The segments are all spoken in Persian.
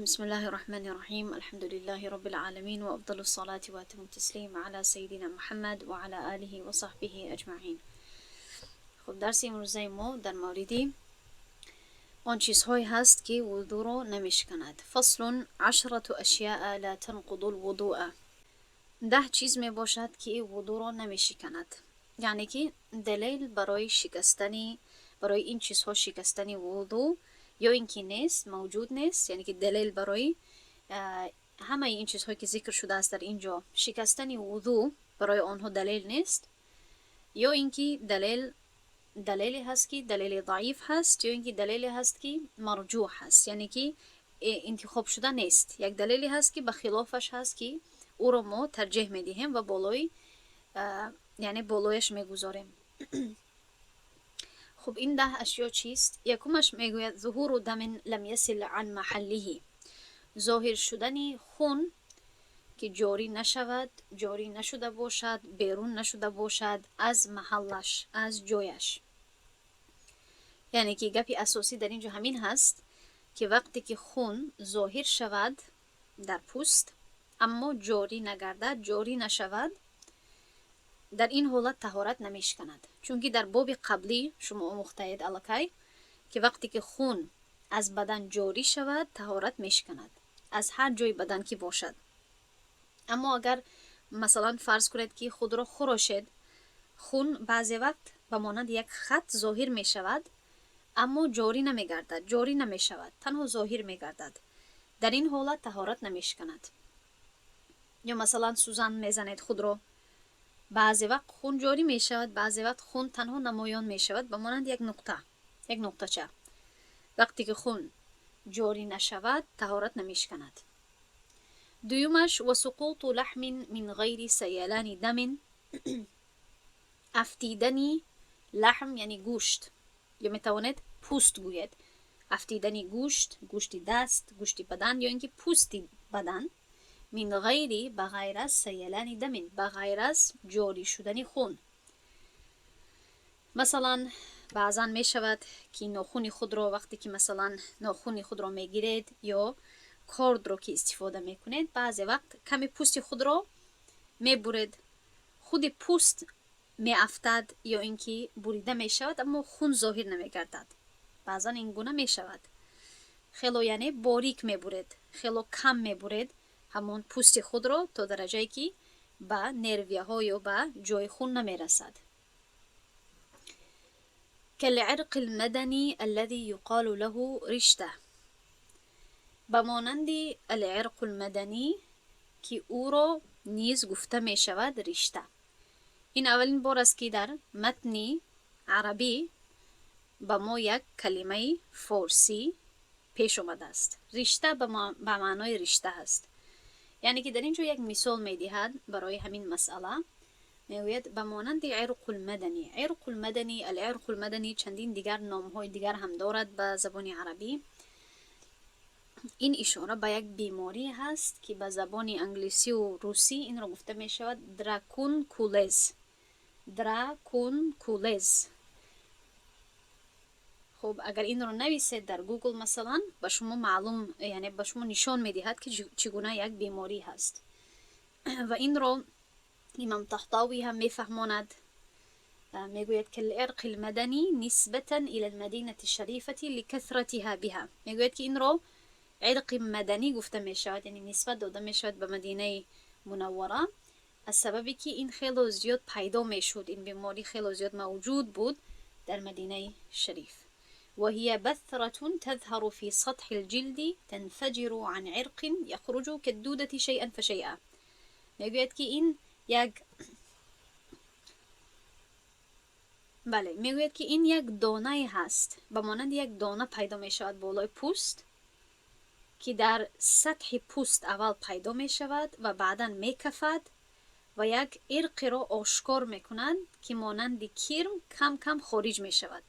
بسم الله الرحمن الرحيم. الحمد لله رب العالمين، وأفضل الصلاة وأتم التسليم على سيدنا محمد وعلى آله وصحبه أجمعين. خب درس امروزه ما در موردی آن چیزهایی هست که وضو رو نمیشکند. فصل 10 اشیاء لا تنقض الوضوء. 10 چیز می باشد که وضو رو نمیشکند. یعنی که دلیل برای این چیزها شکستنی وضو یا اینکه نیست، موجود نیست، یعنی که دلیل برای همه این چیزهایی که ذکر شده است در اینجا شکستن وضو برای آنها دلیل نیست، یا اینکه دلیلی هست که دلیل ضعیف هست، یا اینکه دلیلی هست که مرجوح هست، یعنی که انتخاب شده نیست. یک دلیلی هست که بخلافش هست که او رو ما ترجیح میدهیم و بالایش میگذاریم. خب این 10 اشیا چیست؟ یکمش میگوید ظهور دم لم یصل عن محله. ظاهر شدن خون که جاری نشده باشد، بیرون نشده باشد از محلش، از جایش. یعنی که گپی اساسی در اینجا همین هست که وقتی که خون ظاهر شود در پوست اما جاری نگردد، جاری نشود، در این حالت طهارت نمیشکند. چون که در باب قبلی شما مختید الکی که وقتی که خون از بدن جاری شود طهارت میشکند، از هر جای بدن که باشد. اما اگر مثلا فرض کنید که خود را خورشید، خون بعضی وقت به مانند یک خط ظاهر می شود اما جاری نمی گردد، جاری نمی شود، تنها ظاهر می گردد. در این حالت طهارت نمیشکند. یا مثلا سوزن میزنید خود را، بعضی وقت خون جاری می شود، بعضی وقت خون تنها نمایان می شود به مانند یک نقطه چه. وقتی که خون جاری نشود طهارت نمیشکند. دویمش و سقوط لحم من غیر سیلان دم. افتیدنی لحم یعنی گوشت، یا میتوانید پوست گوید. افتیدنی گوشت دست، گوشت بدن، یا اینکه پوست بدن، من غیری بغیر از سیلان دم، بغیر از جاری شدن خون. مثلا بعضا می شود که ناخون خود را وقتی که مثلا ناخون خود را میگیرید یا کارد را که استفاده میکنید، بعضی وقت کمی پوست خود را میبرید، خود پوست میافتد یا اینکه بریده میشود اما خون ظاهر نمیگردد. بعضا این گونه میشود، خیلی یعنی باریک میبرید، خیلی کم میبرید همون پوست خود را تا درجه که به نرویه ها یا به جای خون نمیرسد. كالعرق المدني الذي يقال له رشته. بمانند العرق المدنی که او را نیز گفته می شود رشته. این اولین بار است که در متن عربی با ما یک کلمه فارسی پیش آمده است. رشته به معنای رشته است. یعنی که در اینجا یک مثال می دهد برای همین مسئله. میگوید به مانند عرق المدنی. العرق المدنی چندین دیگر نامهای دیگر هم دارد به زبان عربی. این اشاره به یک بیماری هست که به زبان انگلیسی و روسی این را گفته می شود دراکونکولز. خب اگر این را نویسید در گوگل مثلا به شما معلوم، یعنی به شما نشان می دهد که چگونه یک بیماری هست. و این را امام طحطاوی هم میفهماند، میگوید که العرق المدنی نسبتا الى المدینه الشریفه لکثرتها بها. میگوید که این را عرق مدنی گفته می شود، یعنی نسبت داده می شود به مدینه منوره، از سببی که این خیلی زیاد پیدا می شد، این بیماری خیلی زیاد موجود بود در مدینه شریف. و هي بثرة تظهر في سطح الجلد تنفجر عن عرق يخرج كالدودة شيئا فشيئا. میگوید که این یک دانه هست، به مانند یک دانه پیدا می شود بالای پوست که در سطح پوست اول پیدا می شود و بعدا می کفد و یک عرق را آشکار می کنند که مانند کرم کم کم خارج می شود.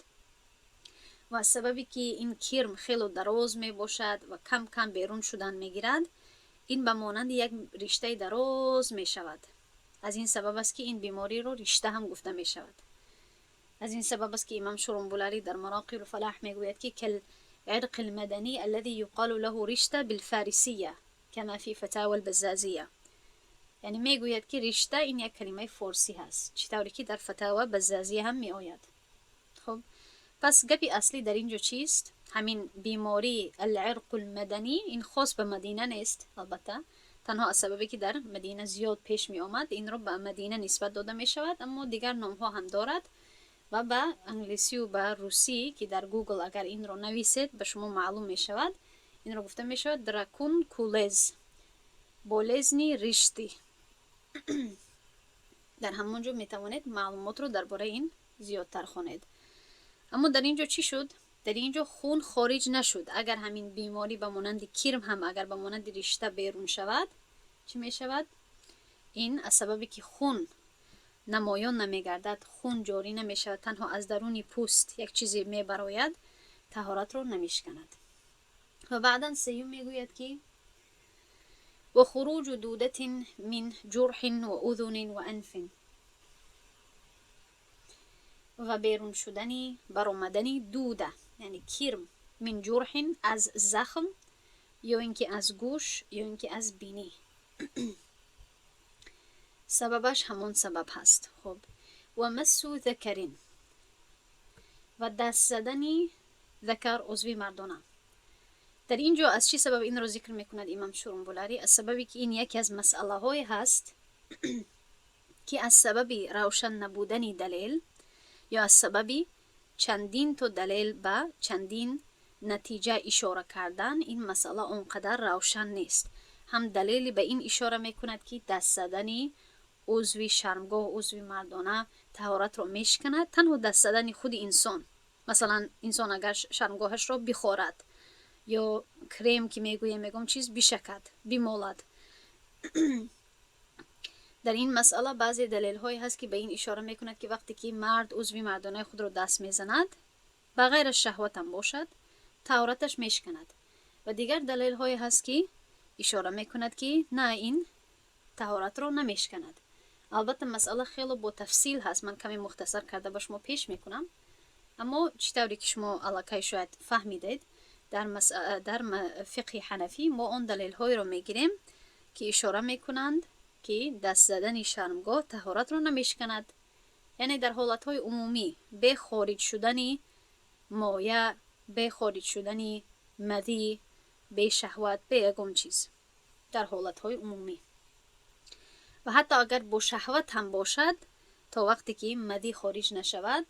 و سببی که این کرم خیلی دراز می باشد و کم کم بیرون شدن می گیرد، این به مانند یک رشته دراز می شود. از این سبب است که این بیماری رو رشته هم گفته می شود. از این سبب است که امام شرنبولری در مراقی الفلاح می گوید که عرق المدني الذي يقال له رشته بالفارسية كما في فتاوى البزازية. یعنی میگوید که رشته این یک کلمه فارسی هست، چطوری که در فتاوی بزازیه هم می آید. خب پس گپی اصلی در اینجا چیست؟ همین بیماری العرق المدنی این خاص به مدینه نیست، البته تنها از سببی که در مدینه زیاد پیش می آمد این رو به مدینه نسبت داده می شود، اما دیگر نام ها هم دارد و به انگلیسی و به روسی که در گوگل اگر این رو نویسید به شما معلوم می شود. این رو گفته می شود دراکون کولز، بولزنی رشتی. در همونجا می توانید معلومات رو درباره این زیادتر خوانید. اما در اینجا چی شد؟ در اینجا خون خارج نشد. اگر همین بیماری به مانند کرم هم اگر به مانند رشته بیرون شود چی می شود؟ این از سببی که خون نمایان نمی گردد، خون جاری نمی شود، تنها از درون پوست یک چیزی می براید، طهارت رو نمی شکند. و بعدا سیوم می گوید که و خروج دودت من جرح و اذن و انف، و بیرون شدنی برآمدنی دوده یعنی کرم، من جرح از زخم یا اینکه از گوش یا اینکه از بینی. سببش همون سبب هست. خب و مسو ذکرین، و دست زدنی ذکر عضوی مردانه. در اینجا از چی سبب این رو ذکر میکند امام شورنبولاری؟ از سببی که این یکی از مسئله های هست که از سببی روشن نبودنی دلیل یا از سببی چندین تو دلیل به چندین نتیجه اشاره کردن این مسئله اونقدر روشن نیست. هم دلیلی به این اشاره میکند که دست زدنی عضوی شرمگاه عضوی مردانه طهارت رو میشکند. تنها دست زدنی خود انسان، مثلا انسان اگر شرمگاهش رو بخورد یا کرم که میگم چیز بشکد بمالد، در این مسئله بعضی دلیل هایی هست که به این اشاره میکند که وقتی که مرد عضوی مردانه خود رو دست میزند بغیر شهوت هم باشد طهارتش میشکند. و دیگر دلیل هایی هست که اشاره میکند که نه این طهارت رو نمیشکند. البته مسئله خیلی با تفصیل هست، من کمی مختصر کرده به شما پیش میکنم، اما چطوری که شما علاقه شاید فهمیدید در فقه حنفی ما اون دلیل های رو میگیریم که اشاره میکنند که دست زدن شرمگاه طهارت رو نمیشکند. یعنی در حالت های عمومی به خارج شدن مایه، به خارج شدن مدی، به شهوت، به یگم چیز در حالت های عمومی. و حتی اگر با شهوت هم باشد تا وقتی که مدی خارج نشود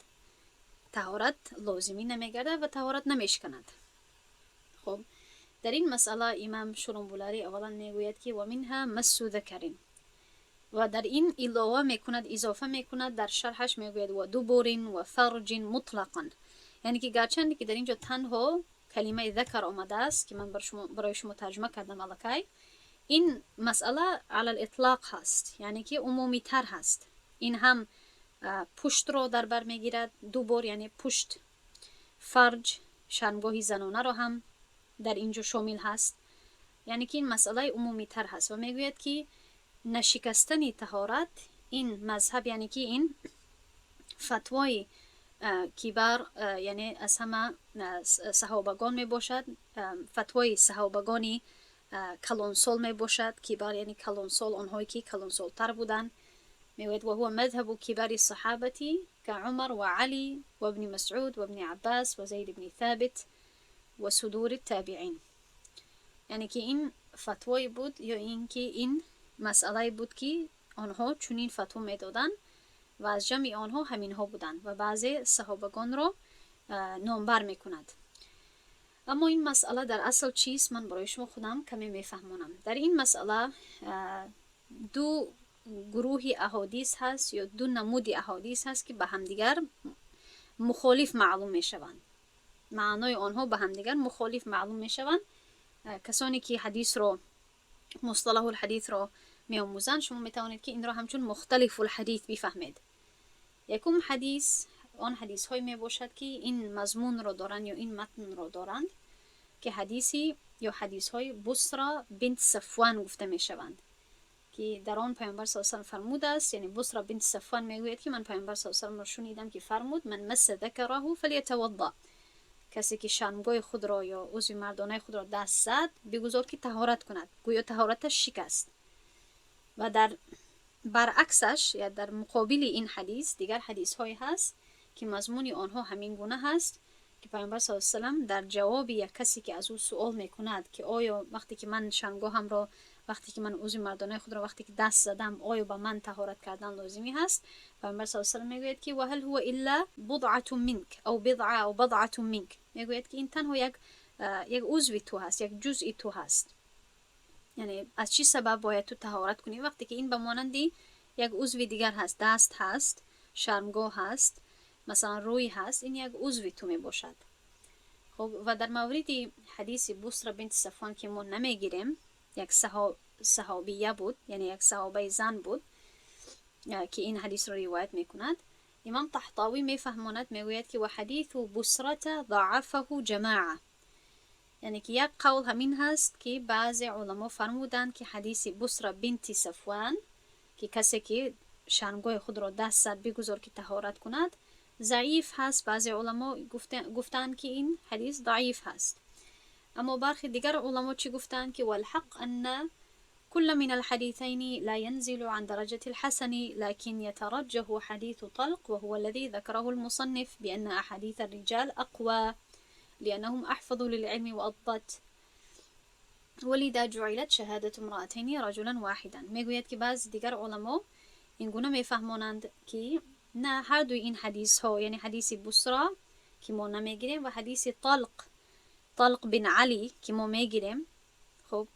طهارت لازمی نمیگرده و طهارت نمیشکند. خب در این مسئله امام شورنبولاری اولا میگوید که و منها مسو ذکرین، و در این علاوه میکند اضافه میکند در شرحش میگوید و دبرین و فرج مطلقا، یعنی که گرچند که در اینجا تنها کلمه ذکر آمده است که من برای شما ترجمه کردم الکی، این مسئله علی الاطلاق هست، یعنی که عمومی تر هست. این هم پشت رو در بر میگیرد، دبر یعنی پشت، فرج شرمگاهی زنانه رو هم در اینجا شامل هست، یعنی که این مسئله عمومی تر هست. و میگوید که نشکستن طهارت این مذهب، یعنی که این فتوای کبار یعنی از همه صحابگان می باشد، فتوای صحابگانی کلانسال می باشد. کبار یعنی کلانسال، آنهایی که کلانسال تر بودن. میگوید و هو مذهب کبار الصحابه كعمر وعلي وابن مسعود وابن عباس وزيد بن ثابت و صدور التابعین، یعنی که این فتوای بود یا این که این مسئله بود که آنها چنین فتوا میدادن و از جمع آنها همین ها بودند و بعضی صحابگان را نامبر میکند. اما این مسئله در اصل چیست؟ من برای شما خودم کمی میفهمونم. در این مسئله دو گروه احادیث هست یا دو نمود احادیث هست که به همدیگر مخالف معلوم میشوند، معنای آنها به همدیگر مخالف معلوم میشوند. کسانی که حدیث رو مصطلح الحدیث رو میآموزند شما میتوانید که این را همچون مختلف الحدیث بفهمید. یکم حدیث آن حدیث های می باشد که این مضمون را دارند یا این متن را دارند که حدیثی یا حدیث های بسرا بنت صفوان گفته می شوند که در آن پیامبر صلی الله علیه و آله فرموده است. یعنی بسرا بنت صفوان میگوید که من پیامبر صلی الله علیه و آله را شنیدم که فرمود من مس ذکره فلیتوضا، کسی که شرمگاه خود را یا عضو مردانه خود را دست زد بگذار که طهارت کند، گویا طهارتش شکست. و در برعکسش یا در مقابل این حدیث دیگر حدیث های هست که مضمون آنها همین گونه هست که پیامبر صلی الله علیه و سلم در جواب یک کسی که از او سوال میکند که آیا وقتی که من شرمگاهم را، وقتی که من عضو مردانه خود را وقتی که دست زدم آیا با من طهارت کردن لازمی هست، پیامبر صلی الله علیه و سلم میگوید که وهل هو الا بضعه منک او بضعه او بضعه منک، میگوید که این تنها یک عضو تو هست، یک جزئی تو هست. یعنی از چی سبب باید تو طهارت کنی وقتی که این به مانندی یک عضو دیگر هست، دست هست، شرمگاه هست، مثلا روی هست، این یک عضو تو می باشد. خب و در مورد حدیث بصره بنت صفوان که ما نمیگیریم، یک صحابیه بود، یعنی یک صحابه زن بود که این حدیث رو روایت میکند. امام طحطاوی میفهماند، میگوید که و حدیث بصره ضعفه جماعه، یعنی که یک قول همین هست که بعضی علما فرمودند که حدیث بصره بنت صفوان که کسی که شرمگاه خود را دست زد بگذار که طهارت کند ضعیف هست. بعضی علما گفتند که این حدیث ضعیف هست. اما برخی دیگر علما چی گفتند که والحق ان كل من الحديثين لا ينزل عن درجة الحسن لكن يترجح حديث طلق وهو الذي ذكره المصنف بأن أحاديث الرجال أقوى لأنهم أحفظوا للعلم وأضبط ولذا جعلت شهادة امرأتين رجلا واحدا. میگوید که بعضی دیگر علما این گونه میفهمانند که نه، هر دوی این حدیث ها، یعنی حدیث بصره که ما نمیگیریم و حدیث طلق بن علی که ما میگیریم، خب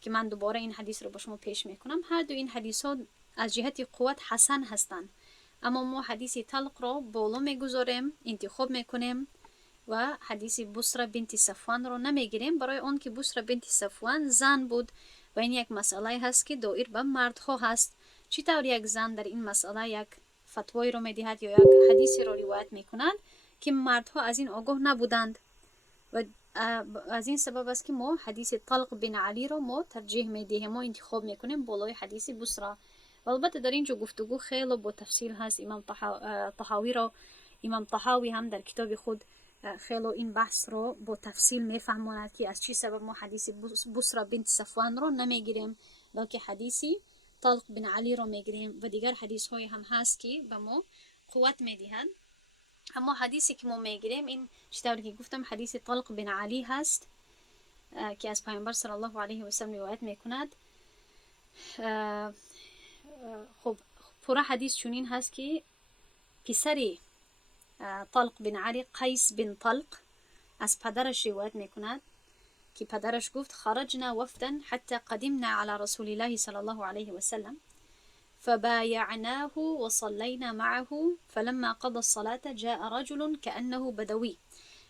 که من دوباره این حدیث رو با شما پیش میکنم، هر دو این حدیث ها از جهت قوت حسن هستند، اما ما حدیث طلق را بالا میگذاریم، انتخاب میکنیم و حدیث بصره بنت صفوان رو نمیگیریم، برای اون که بصره بنت صفوان زن بود و این یک مسئله هست که دایر به مردها هست. چطور یک زن در این مسئله یک فتوایی رو میدهد یا یک حدیثی رو روایت میکنند که مردها از این آگاه نبودند و از این سبب است که ما حدیث طلق بن علی رو ما ترجیح میدهیم، ما انتخاب میکنیم بالای حدیث بصره. و البته در اینجا گفتگو خیلی با تفصیل هست. امام طحاوی هم در کتاب خود خیلی این بحث رو با تفصیل میفهماند که از چی سبب ما حدیث بصره بنت صفوان رو نمیگیریم بلکه حدیث طلق بن علی رو میگیریم و دیگر حدیث های هم هست که به ما قوت میدهند. اما حدیثی که ما میگیریم این چطوری که گفتم حدیث طلق بن علی هست که از پیامبر صلی الله علیه و سلم روایت میکند. خب پورا حدیث چنین هست که پسری طلق بن علی، قیس بن طلق، از پدرش روایت میکند که پدرش گفت خرجنا وفدا حتى قدمنا على رسول الله صلی الله علیه و سلم فبايعناه وصلينا معه فلما قضى الصلاة جاء رجل كأنه بدوي.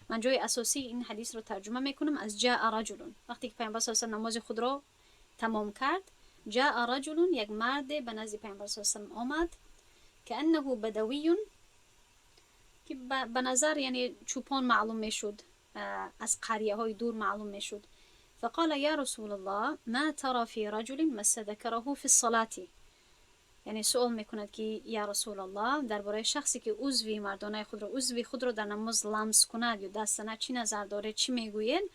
من جای اساسی این حدیث رو ترجمه میکنم از جاء رجل، وقتی که پیامبر صلی الله علیه و نماز خود را تمام کرد، جاء رجل، یک مرد به نزد پیامبر صلی الله علیه و سلم آمد، كأنه بدوی، که به نظر یعنی چوپان معلوم میشد، از قریه های دور معلوم میشد. فقال یا رسول الله ما ترى في رجل مس ذكره في الصلاة، یعنی سوال میکند که یا رسول الله درباره شخصی که عضو مردانه خود را در نماز لمس کند یا دست زند چی نظر داره، چی میگوین؟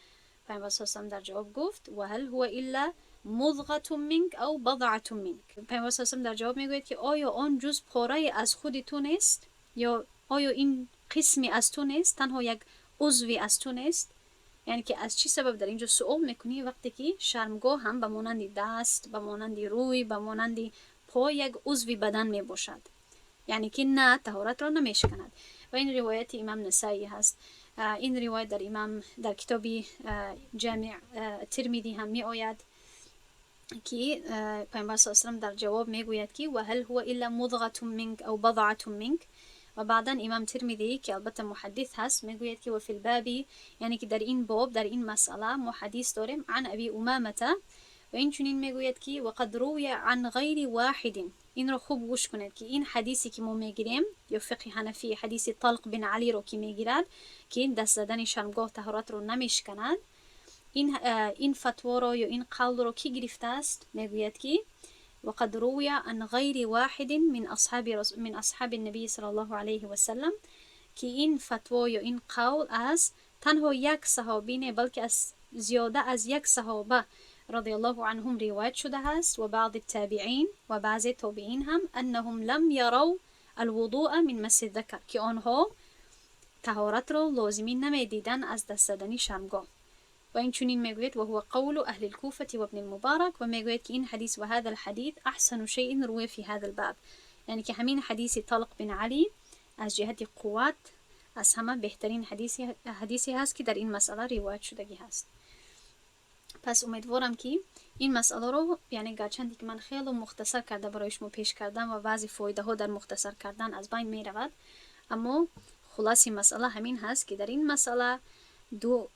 پیامبر صلی الله علیه و در جواب گفت و هل هو الا مضغه منک او بضعه منک. پیامبر صلی الله علیه و در جواب میگوید که آیا آن جز پاره از خود تو نیست، یا آیا این قسمی از تو نیست، تنها یک عضوی از تو نیست؟ یعنی که از چی سبب در اینجا سوال میکنی وقتی که شرمگاه هم به مانند دست، به مانند روی، به مانند پا یک عضوی بدن می باشد، یعنی که نه طهارت را نمیشکند. و این روایت امام نسائی هست. این روایت در کتاب جامع ترمذی هم می آید که پیامبر صلی الله علیه و در جواب می گوید که و هل هو الا مضغه منک او بضعه منک. و بعدا امام ترمذی که البته محدث هست می گوید که و فی الباب، یعنی که در این باب، در این مسئله ما حدیث داریم عن ابی امامه، و این چنین میگوید که وقد روی عن غیر واحد. این رو خوب گوش کنید که این حدیثی که ما میگیریم یا فقه حنفی حدیث طلق بن علی رو که میگیرد که این دست زدن شرمگاه طهارت رو نمیشکند، این فتوا رو یا این قول رو کی گرفته است؟ میگوید که وقد روی عن غیر واحد من اصحاب النبی صلی الله علیه و سلم، که این فتوا یا این قول از تنها یک صحابی نه بلکه از زیاده از یک صحابه رضی الله عنهم روایت شده است و بعض التابعین و بعض تابعین هم انهم لم يروا الوضوء من مس الذکر که آنها طهارت را لازمی نمیدیدن از دست زدن شرمگاه. و این چنین میگوید و هو قول اهل الكوفة و ابن المبارک و میگوید که این حدیث و هذا الحديث احسن شيء روی فی هذا الباب، یعنی که همین حدیث طلق بن علی از جهت قوت از همه بهترین حدیثی هست که در این مسئله روایت شدگی هست. پس امیدوارم که این مسئله رو، یعنی گرچندی که من خیلی مختصر کرده برای شما پیش کردم و بعضی فایده ها در مختصر کردن از بین می رود، اما خلاصی مسئله همین هست که در این مسئله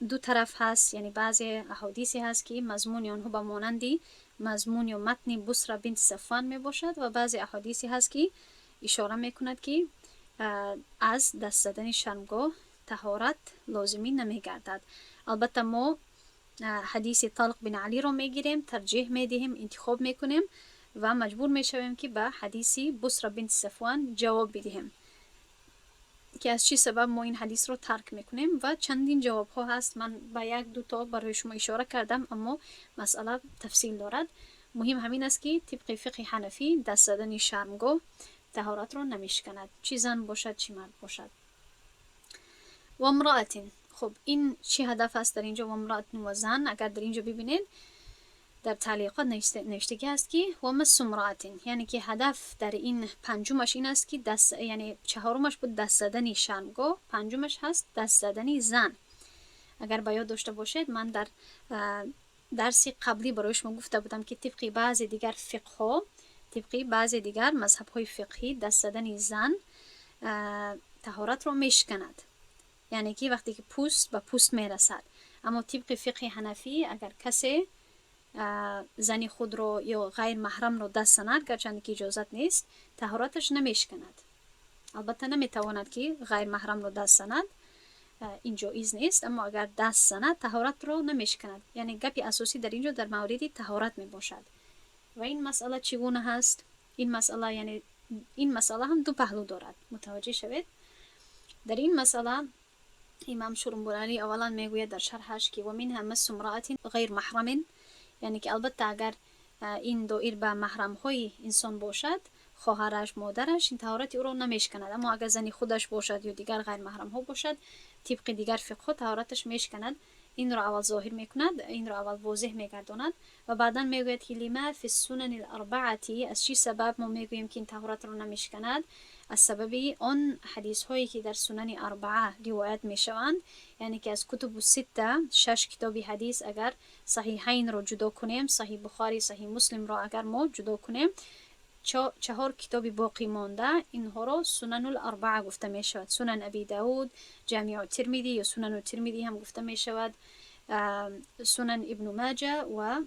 دو طرف هست. یعنی بعضی احادیثی هست که مضمون آنها به مانندی مضمون و متن بصره بنت صفوان می باشد و بعضی احادیثی هست که اشاره می کند که از دست زدن شرمگاه طهارت لازمی نمی گردد. البته ما حدیث طلق بن علی رو میگیریم، ترجیح میدهیم، انتخاب میکنیم و مجبور میشویم که به حدیث بصره بنت صفوان جواب بدهیم که از چی سبب ما این حدیث رو ترک میکنیم. و چندین جواب ها هست، من با یک دو تا برای شما اشاره کردم اما مسئله تفصیل دارد. مهم همین است که طبق فقه حنفی دست زدن شرمگاه طهارت رو نمیشکند، چی زن باشد چی مرد باشد. و امرأت، خب این چی هدف است در اینجا؟ و امرأت و زن، اگر در اینجا ببینید در تعلیقات نوشته است که و مس امرأت، یعنی که هدف در این پنجمش این است که یعنی چهارمش بود دست زدن شرمگاه، پنجمش هست دست زدن زن. اگر با یاد داشته باشید من در درسی قبلی برای شما گفته بودم که طبق بعضی دیگر فقه ها، طبق بعضی دیگر مذهب های فقهی دست زدن زن طهارت را میشکند، یعنی که وقتی که پوست به پوست میرسد. اما طبق فقه حنفی اگر کسی زنی خود رو یا غیر محرم رو دست زند، گرچند که اجازت نیست، طهارتش نمیشکند. البته نمیتواند که غیر محرم رو دست زند، این جایز نیست، اما اگر دست زند طهارت رو نمیشکند. یعنی گپی اساسی در اینجا در مورد طهارت میباشد. و این مسئله چگونه هست؟ این مسئله یعنی این مسئله هم دو پهلو دارد، متوجه شوید. در این مسئله امام شرنبورانی اولا میگوید در شرحش که و منها مس امرأة غیر محرم، یعنی که البته اگر این دایر به محرم های انسان باشد، خواهرش، مادرش، این طهارت او را نمیشکند. اما اگر زنی خودش باشد یا دیگر غیر محرم ها باشد، طبق دیگر فقه طهارتش میشکند. این را اول ظاهر میکند، این را اول واضح میگرداند و بعدا میگوید که لما فی السنن الاربعه، از چی سبب ما میگوییم که این طهارت را نمیشکند؟ از سبب آن حدیث هایی که در سنن اربعه روایت میشوند، یعنی که از کتب سته، 6 کتاب حدیث اگر صحیحین را جدا کنیم، صحیح بخاری، صحیح مسلم را اگر ما جدا کنیم، 4 کتاب باقی مانده اینها را سنن الاربعه گفته می شود. سنن ابی داود، جامع ترمذی یا سنن ترمذی هم گفته می شود، سنن ابن ماجه و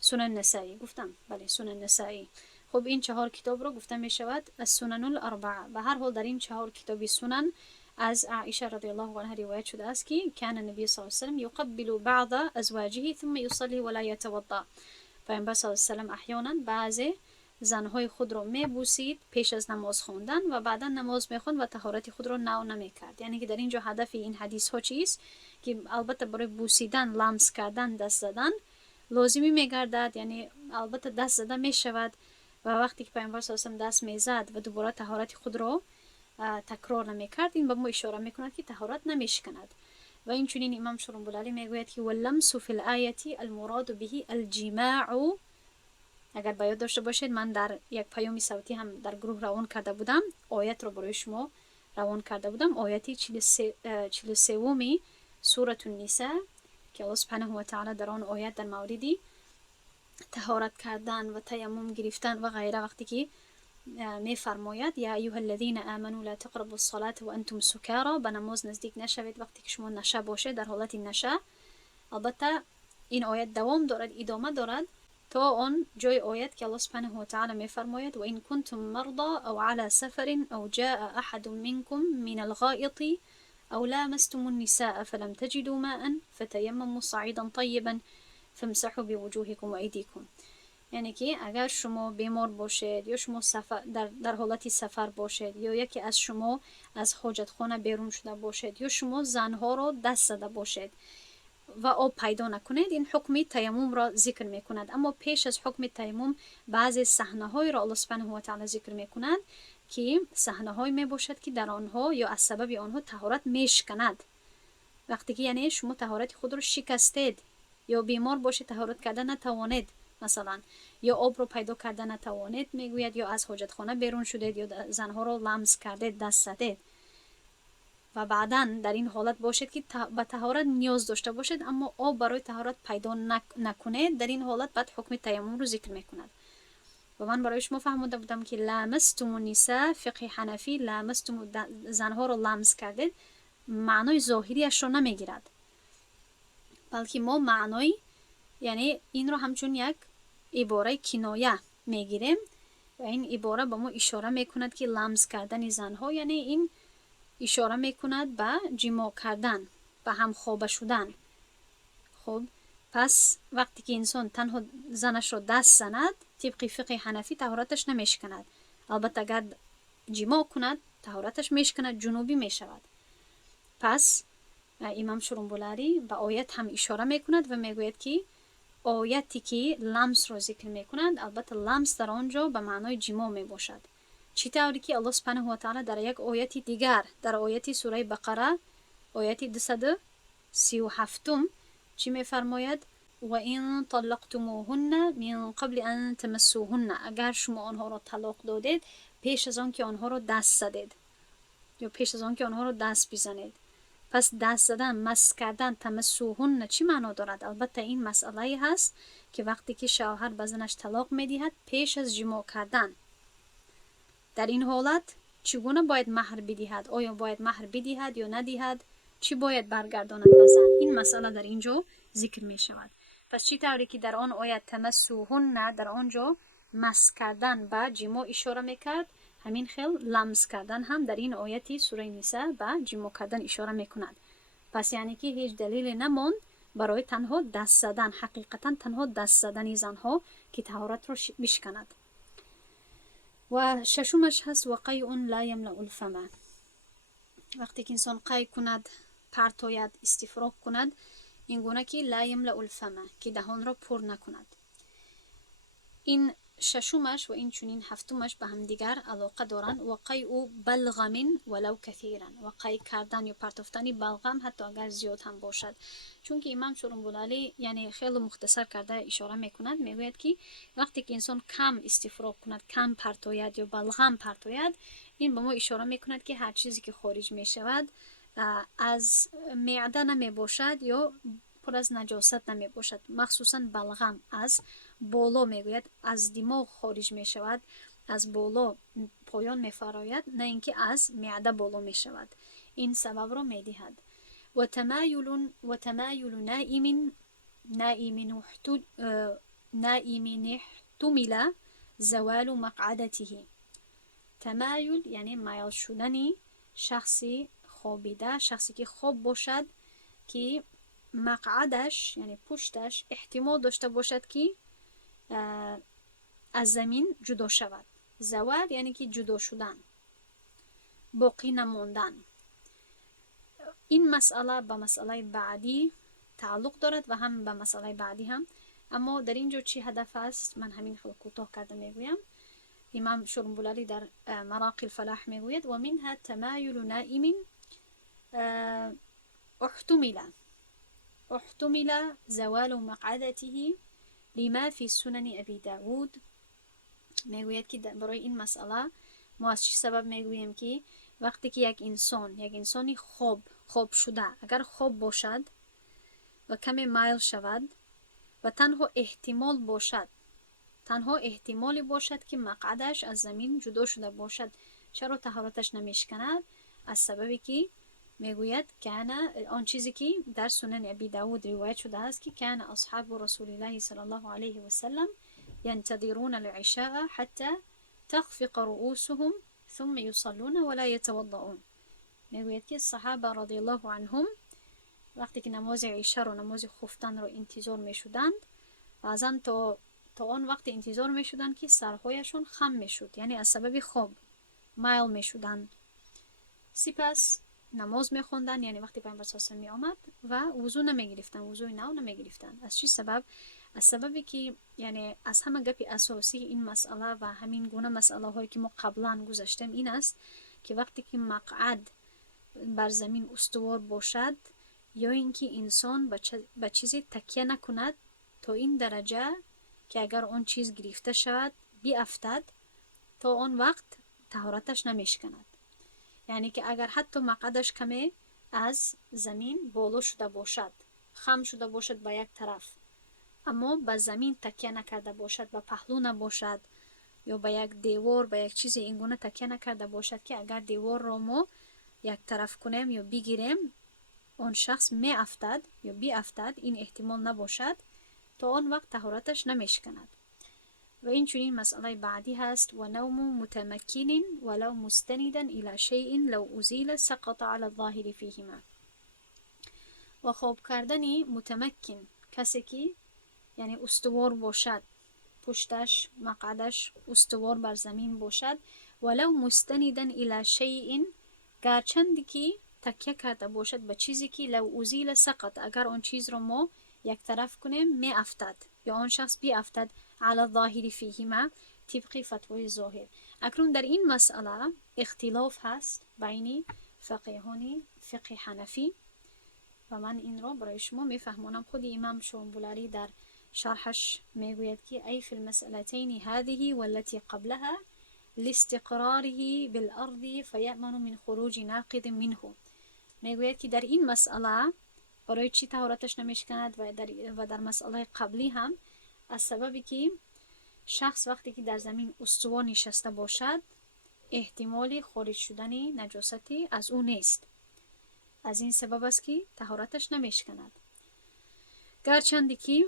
سنن نسائی. گفتم بله سنن نسائی. خب این 4 کتاب را گفته می شود از سنن الاربعه. به هر حال در این 4 کتاب سنن از عائشه رضی الله عنها روایت شده است که کان النبی صلی الله علیه و سلم یقبل بعض ازواجه ثم یصلی ولا یتوضا. پیامبر صلی الله علیه و سلم احیانا بعضی زنهای خود را میبوسید پیش از نماز خواندن و بعدا نماز میخوند و طهارت خود را نو نمیکرد. یعنی که در اینجا هدف این حدیث ها چیست؟ که البته برای بوسیدن، لمس کردن، دست زدن لازمی میگردد، یعنی البته دست زده میشود و وقتی که پیامبر صلی الله علیه و سلم دست میزد و دوباره طهارت خود را تکرار نمیکرد، این به ما اشاره میکند که طهارت نمیشکند. و این چنین امام شرنبورانی میگوید که واللمس فی الآیه المراد به الجماع. اگر باید داشته باشید من در یک پیام صوتی هم در گروه روان کرده بودم، آیت رو برای شما روان کرده بودم، آیت 43 سوره النساء که الله سبحانه و تعالی در آن آیت در مورد طهارت کردن و تیمم گرفتن و غیره وقتی که می فرماید یا ایها الذین آمنوا لا تقربوا الصلاة و انتم سکارا، به نماز نزدیک نشوید وقتی که شما نشه باشید، در حالت نشه. البته این آیت دوام دارد، ادامه دارد تا آن جای آیت که الله سبحانه و تعالی می فرماید و این کنتم مرضى او على سفر او جاء احد منكم من الغائط او لامستم النساء فلم تجدوا ماء فتيمموا صعيدا طيبا فامسحوا بوجوهكم وأيديكم. یعنی که اگر شما بیمار باشید یا شما در حالت سفر باشید یا یکی از شما از حاجت خانه بیرون شده باشید یا شما زنها را دست زده باشید و آب پیدا نکنید، این حکم تیمم را ذکر میکند. اما پیش از حکم تیمم بعضی صحنه های را الله سبحانه و تعالی ذکر میکند که صحنه های می باشد که در آنها یا از سبب آنها طهارت میشکند. وقتی که یعنی شما طهارت خود رو شکستید یا بیمار باشید طهارت کردن نتوانید، مثلا یا آب رو پیدا کردن نتوانید میگوید، یا از حاجت خانه بیرون شدید یا زنها رو لمس کردید، دست زدید و بعدا در این حالت باشید که به طهارت نیاز داشته باشید اما آب برای طهارت پیدا نکنید، در این حالت بعد حکم تیمم رو ذکر میکند. و من برای شما فهموده بودم که لمستم النساء، فقه حنفی لمستم زنها رو لمس کردید معنای ظاهریش رو نمیگیرد، بلکه ما معنای یعنی این رو همچون یک عباره کنایه میگیریم و این عباره به ما اشاره میکند که لمس کردن زنها یعنی این اشاره میکند به جماع کردن، به هم خوابه شدن. خب پس وقتی که انسان تنها زنش رو دست زند طبق فقه حنفی طهارتش نمیشکند، البته اگر جماع کند طهارتش میشکند، جنوبی میشود. پس امام شرنبولاری به آیت هم اشاره میکند و میگوید که آیتی که لمس رو ذکر میکند البته لمس در آنجا به معنای جماع میباشد، چی طوری که الله سبحانه و تعالی در یک آیت دیگر در آیت سوره بقره آیت 237 چی میفرماید؟ و این طلقتموهن من قبل ان تمسوهن، اگر شما آنها را طلاق دادید پیش از آن که آنها را دست زدید یا پیش از آن که آنها را دست بزنید. پس دست زدن، مس کردن، تمسوهن چی معنا دارد؟ البته این مسئله هست که وقتی که شوهر به زنش طلاق میدهد پیش از جماع کردن، در این حالت چگونه باید مهر بدهد؟ آیا باید مهر بدهد یا ندهد؟ چی باید برگرداند به زن؟ این مسئله در اینجا ذکر می شود. پس چی طوری که در آن آیت تمسوهن در آنجا مس کردن به جماع اشاره میکرد، همین خیل لمس کردن هم در این آیتی سوره نساء به جماع کردن اشاره میکند. پس یعنی که هیچ دلیل نماند برای تنها دست زدن، حقیقتا تنها دست زدن زنها که طهارت را بشکند. و ششمش هست و قیء لا یملأ الفم، وقتی که انسان قی کند، پرتاید، استفراغ کند، این گونه که لا یملأ الفم که دهان را پر نکند. این ششمش و این چونین هفتمش به هم دیگر علاقه دارند. و قیء بلغم ولو کثیرا، و قی کردن یا پرتافتن بلغم حتی اگر زیاد هم باشد، چون که امام شرنبولاری یعنی خیلی مختصر کرده اشاره میکند، میگوید که وقتی که انسان کم استفراغ کند، کم پرتاید یا بلغم پرتاید، این به ما اشاره میکند که هر چیزی که خارج میشود از معده نمی باشد یا پر از نجاست نمی باشد. مخصوصا بلغم از بالا میگوید از دماغ خارج می شود، از بالا پایان می فراید، نه اینکه از معده بالا می شود. این سبب را می دهد. و تمایل نائم احتمل زوال مقعدته. تمایل یعنی مایل شدنی شخصی خوابیده، شخصی که خواب باشد که مقعدش یعنی پشتش احتمال داشته باشد که از زمین جدا شود. زوال یعنی که جدا شدن، باقی نماندن. این مسئله به مسئله بعدی تعلق دارد و هم به مسئله بعدی هم، اما در اینجا چی هدف است من همین خیلی کوتاه کرده میگویم. امام شرنبولاری در مراقی الفلاح میگوید و منها تمایل نائم احتمل زوال مقعدته لما فی سنن ابی داود. میگوید که برای این مسئله ما از چه سبب میگوییم که وقتی که یک انسانی خواب شده، اگر خواب باشد و کمی مایل شود و تنها احتمالی باشد که مقعدش از زمین جدا شده باشد، چرا طهارتش نمیشکند؟ از سببی که میگوید کان آن چیزی که در سنن ابی داود روایت شده است که کان اصحاب رسول الله صلی الله علیه و سلم ينتظرون العشاء حتى تخفق رؤوسهم ثم يصلون ولا يتوضؤون. میگوید که صحابه رضی الله عنهم وقتی که نماز عشاء و نماز خفتن را انتظار میشدند، بعضا تا تا آن وقت انتظار می شدند که سرهایشون خم می شد، یعنی از سبب خواب مایل می شدند. سپس نماز می خوندن، یعنی وقتی پیامبر صلی الله علیه و می آمد و وضو نمی گرفتن، وضوی نو نمی گرفتن. از چه سبب؟ از سببی که یعنی از همه گپ اساسی این مسئله و همین گونه مسئله هایی که ما قبلا گذاشتیم این است که وقتی که مقعد بر زمین استوار باشد یا اینکه انسان به چیزی تکیه نکند تا این درجه که اگر آن چیز گرفته شود بیافتد، تا آن وقت طهارتش نمیشکند. یعنی که اگر حتی مقعدش کمی از زمین بالا شده باشد، خم شده باشد به یک طرف، اما به زمین تکیه نکرده باشد، به پهلو نباشد یا به یک دیوار به یک چیز اینگونه تکیه نکرده باشد که اگر دیوار را ما یک طرف کنیم یا بگیریم اون شخص می افتد یا بی افتد، این احتمال نباشد، تا آن وقت طهارتش نمیشکند. و این چنین مسئله بعدی هست: و نوم متمکن ولو مستندا الى شیء لو ازیل سقط على الظاهر فیهما. و خواب کردن متمکن، کسی که یعنی استوار باشد، پشتش مقعدش استوار بر زمین باشد، ولو مستندا الى شیء، گرچند که تکیه کرده باشد به چیزی که لو ازیل سقط، اگر آن چیز را ما یک طرف کنیم می افتد یا آن شخص بی افتد، علی الظاهر فیهما، طبق فتوای ظاهر. اکنون در این مسئله اختلاف هست بین فقیهان فقه حنفی و من این را برای شما میفهمونم. خود امام شامبولاری در شرحش میگوید که ای فی المسئلتین هذه والتي قبلها لاستقراره بالارض فیأمن من خروج ناقض منه. میگوید که در این مسئله برای چی طهارتش نمیشکند و در مسئله قبلی هم از سببی که شخص وقتی که در زمین استوار نشسته باشد احتمال خارج شدن نجاستی از او نیست، از این سبب است که طهارتش نمیشکند. گرچند که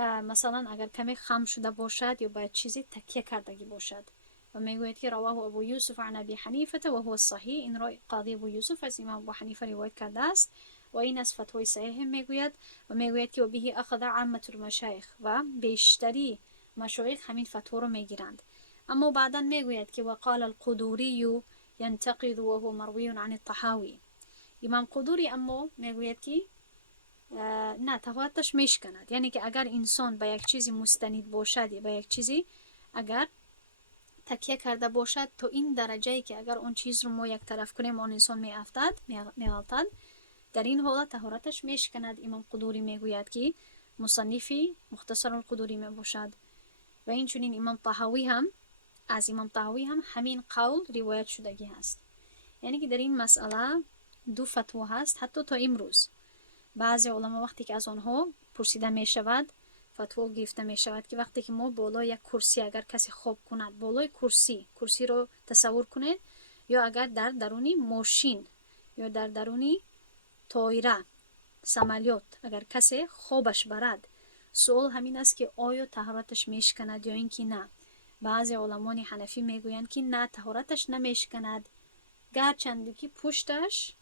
مثلا اگر کمی خم شده باشد یا باید چیزی تکیه کردگی باشد. و میگوید که رواه ابو یوسف عن ابی حنیفه و هو صحیح، این را قاضی ابو یوسف از امام ابو حنیفه روایت کرده است و این از فتوای صحیح میگوید. و میگوید که و به اخذ عامه المشایخ، و بیشتری مشایخ همین فتوا رو میگیرند. اما بعدا میگوید که وقال القدوری ينتقد وهو مروی عن الطحاوی. امام قدوری اما میگوید که نه، طهارتش میشکند. یعنی که اگر انسان به یک چیزی مستند باشد یا به یک چیزی اگر تکیه کرده باشد تا این درجه که اگر اون چیز رو ما یک طرف کنیم اون انسان میغلطد، در این حالت طهارتش میشکند. امام قدوری میگوید که مصنفی مختصر القدوری میباشد. و این چنین امام طحاوی هم، از امام طحاوی هم همین قول روایت شدگی هست. یعنی که در این مسئله دو فتوا هست حتی تا امروز. بعضی علما وقتی که از آنها پرسیده می شود فتوا گرفته می شود که وقتی که ما بالای یک کرسی اگر کسی خواب کند، بالای کرسی رو تصور کنید، یا اگر در درونی ماشین یا در درونی طایره سمالیات اگر کسی خوابش برد، سوال همین است که آیا طهارتش میشکند یا اینکه نه. بعضی علمان حنفی میگویند که نه، طهارتش نمیشکند، گرچند که پشتش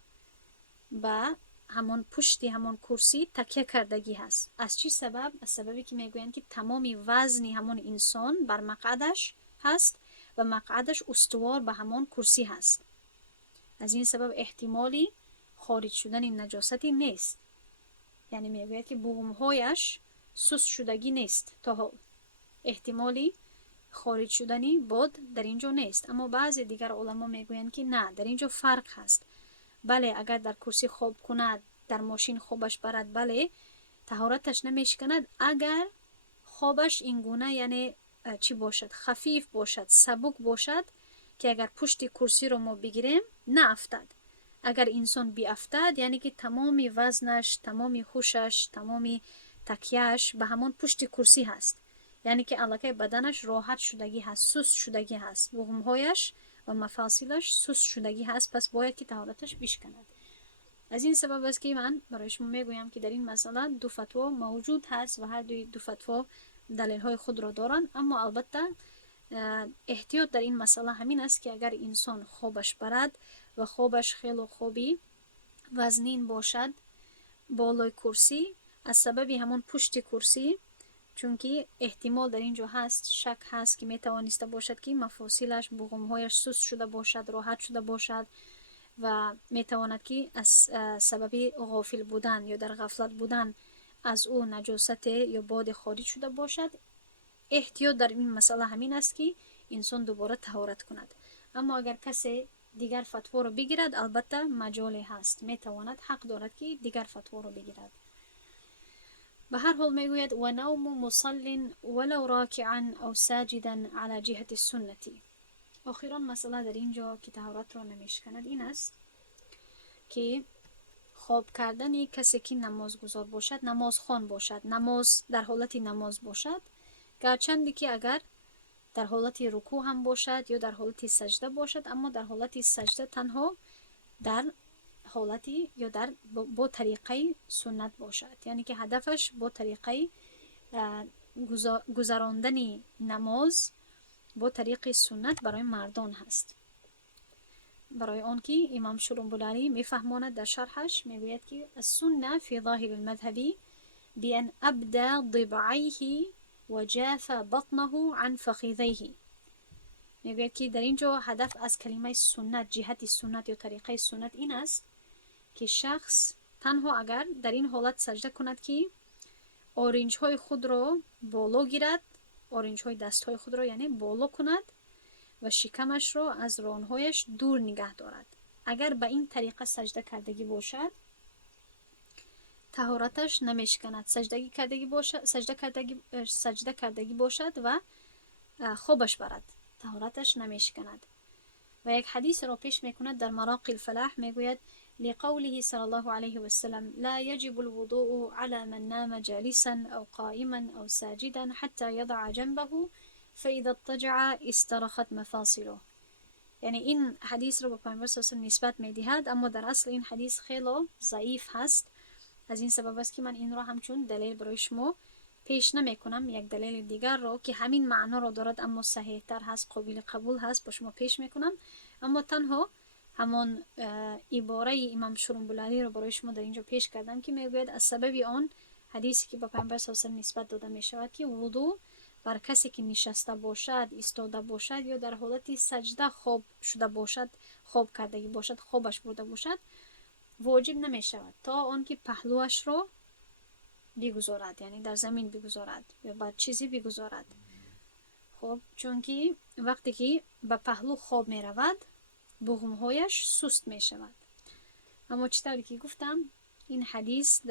به همان پشتی همان کرسی تکیه کردگی هست. از چی سبب؟ از سببی که میگویند که تمامی وزنی همان انسان بر مقعدش هست و مقعدش استوار به همان کرسی هست. از این سبب احتمالی خارج شدن نجاستی نیست. یعنی میگوید که بومهایش سوس شدگی نیست، تا احتمالی خارج شدنی باد در اینجا نیست. اما بعضی دیگر علما میگویند که نه، در اینجا فرق هست. بله اگر در کرسی خواب کند، در ماشین خوابش برد، بله طهارتش نمیشکند اگر خوابش اینگونه یعنی چی باشد، خفیف باشد، سبک باشد که اگر پشت کرسی رو ما بگیریم نه افتد. اگر انسان بی افتد یعنی که تمامی وزنش، تمامی خوشش، تمامی تکیهش به همون پشت کرسی هست. یعنی که علاقه بدنش راحت شدگی هست، سوس شدگی هست، بغمهایش و مفاصلش سوس شدگی هست، پس باید که طهارتش بشکند. از این سبب است که من برای شما میگویم که در این مسئله دو فتوا موجود هست و هر دو فتوا دلیل های خود را دارند. اما البته احتیاط در این مسئله همین است که اگر انسان خوابش برد و خوابش خیلی خوبی وزنین باشد بالای کرسی، از سبب همون پشت کرسی چونکه احتمال در اینجا هست، شک هست که میتوانسته باشد که مفاصلش، بغمهایش سست شده باشد، راحت شده باشد و میتواند که از سبب غافل بودن یا در غفلت بودن از او نجاست یا باد خارج شده باشد. احتیاط در این مسئله همین است که انسان دوباره طهارت کند. اما اگر کسی دیگر فتوا رو بگیرد، البته مجالی هست، میتواند، حق دارد که دیگر فتوا رو بگیرد. به هر حال میگوید و نوم مصل ولو راکعا او ساجدا على جهة السنة. آخران مسئله در اینجا که طهارت را نمیشکند این است که خواب کردن کسی که نماز گزار باشد، نماز خوان باشد، نماز در حالت نماز باشد، گرچند که اگر در حالت رکوع هم باشد یا در حالت سجده باشد، اما در حالت سجده تنها در حالتی یا در با طریقه سنت باشد، یعنی که هدفش با طریقه گذراندن نماز با طریق سنت برای مردان هست. برای آن که امام شرنبلانی میفهماند در شرحش، میگوید که السنه فی ظاهر المذهبی بأن ابدا ضبعیه و جاف بطنه عن فخذیه. میگوید که در اینجا هدف از کلمه سنت، جهت سنت یا طریقه سنت این است که شخص تنها اگر در این حالت سجده کند که آرنج های خود را بالا گیرد، آرنج های دست های خود را یعنی بالا کند و شکمش را از رانهایش دور نگه دارد. اگر به این طریقه سجده کردگی باشد، طهارتش نمیشکند. سجده کردگی باشد و خوابش برد، طهارتش نمیشکند. و یک حدیث را پیش میکند در مراقی الفلاح، میگوید لقوله صلی الله علیه و سلم لا يجب الوضوء على من نام جالسا او قائما او ساجدا حتى يضع جنبه فاذا اضطجع استرخت مفاصله. یعنی این حدیث رو به پیامبر صلی الله علیه و نسبت میدهد، اما در اصل این حدیث خیلی ضعیف هست. از این سبب است که من این را همچون دلیل برای شما پیش نمی کنم. یک دلیل دیگر را که همین معنا را دارد اما صحیح تر هست، قابل قبول هست، با شما پیش می کنم. اما تنها همان عباره امام شرنبلانی را برای شما در اینجا پیش کردم که میگوید از سبب آن حدیثی که به پیامبر صلی الله علیه و نسبت داده می شود که وضو بر کسی که نشسته باشد، ایستاده باشد یا در حالت سجده خواب شده باشد، خواب کردگی باشد، خوابش برده باشد، واجب نمی شود تا آنکه پهلوش را بگذارد، یعنی در زمین بگذارد یا بر چیزی بگذارد. خب چون که وقتی که به پهلو خواب می رود، بغمهایش سست می شود. اما چطوری که گفتم این حدیث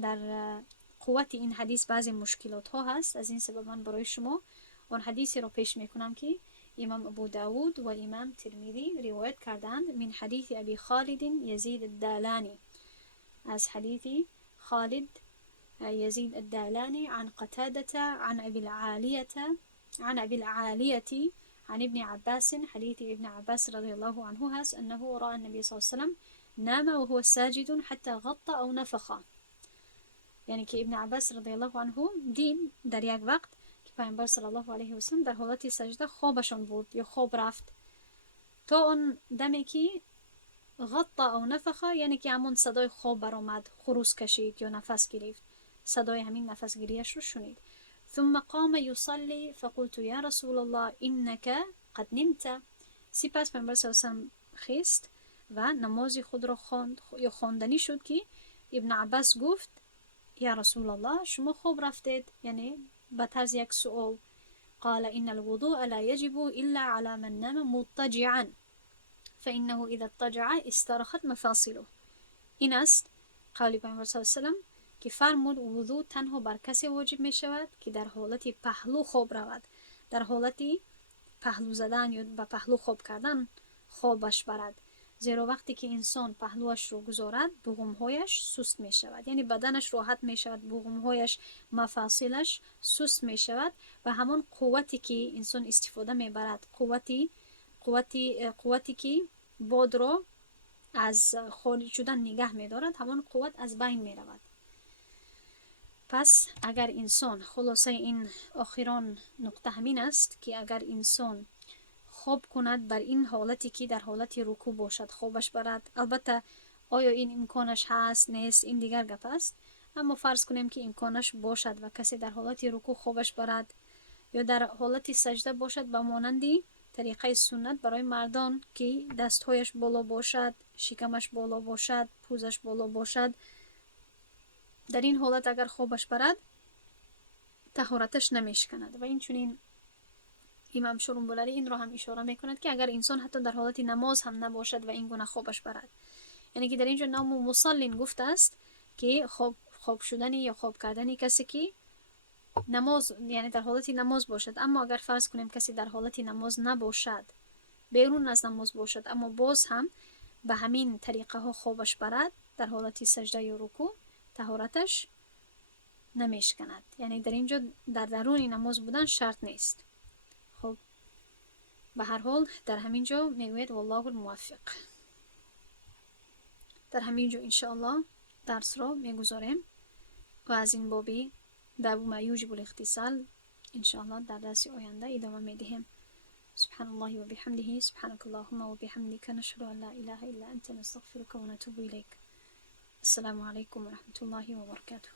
در قوت این حدیث بعضی مشکلات ها هست. از این سبب من برای شما آن حدیثی را پیش می کنم که امام ابو داود و امام ترمذی روایت کردند من حدیث ابی خالد یزید الدالانی، از حدیث خالد يزيد الدالاني عن قتادة عن أبي العالية عن ابن عباس، حديث ابن عباس رضي الله عنه هست أنه رأى النبي صلى الله عليه وسلم نام وهو ساجد حتى غطى أو نفخ. یعنی که ابن عباس رضی الله عنه دید در یک وقت که پیامبر صلی الله علیه و سلم در حالت سجده خوابشان برد یا خواب رفت تا آن دمی که غطا او نفخ، یعنی که همون صدای خواب برآمد، خروس کشید یا نفس گرفت، صدای همین نفس گیریش رو شنید. ثم قام يصلي فقلت يا رسول الله انك قد نمت. سپس پیامبر صلی الله علیه و سلم خیست و نماز خود را خواند یا خواندنی شد که ابن عباس گفت یا رسول الله شما خواب رفتید، یعنی به طرز یک سؤال. قال ان الوضوء لا يجب الا على من نام مضطجعا فانه اذا اضطجع استرخت مفاصله. این است قول پیامبر صلی الله علیه و سلم که فرمود وضو تنها بر کسی واجب می شود که در حالت پهلو خواب رود، در حالت پهلو زدن یا به پهلو خواب کردن خوابش برد. زیرا وقتی که انسان پهلوش رو گذارد بغمهایش سست می شود، یعنی بدنش راحت می شود، بغمهایش مفاصلش سست می شود و همان قوتی که انسان استفاده می برد، قوتی که باد را از خارج شدن نگه می دارد، همان قوت از بین می رود. پس اگر انسان، خلاصه این آخران نقطه همین است که اگر انسان خواب کند بر این حالتی که در حالت رکوع باشد خوابش برد، البته آیا این امکانش هست نیست این دیگر گپ است، اما فرض کنیم که امکانش باشد و کسی در حالت رکوع خوابش برد یا در حالت سجده باشد، به مانندی طریقه سنت برای مردان که دستهایش بالا باشد، شکمش بالا باشد، پوزش بالا باشد، در این حالت اگر خوابش برد طهارتش نمیشکند. و این چنین امام شورنبولری این را هم اشاره میکند که اگر انسان حتی در حالت نماز هم نباشد و این گونه خوابش برد، یعنی که در اینجا نام مصلین گفته است که خواب شدنی یا خواب کردنی کسی که نماز، یعنی در حالت نماز باشد. اما اگر فرض کنیم کسی در حالت نماز نباشد، بیرون از نماز باشد، اما باز هم به همین طریقه ها خوابش برد در حالت سجده یا رکوع، طهارتش نمیشکند. یعنی در اینجا در درون نماز بودن شرط نیست. خب به هر حال در همین جا میگوید والله الموفق. در همین جا انشاءالله درس را میگذاریم و از این بابی باب ما یوجب الاغتسال انشاءالله در درس آینده ادامه میدهیم. سبحان الله و بحمده، سبحانك اللهم و بحمدك، نشهد ان لا اله الا انت، نستغفرك و نتوب الیک. السلام علیکم و رحمت الله و برکاته.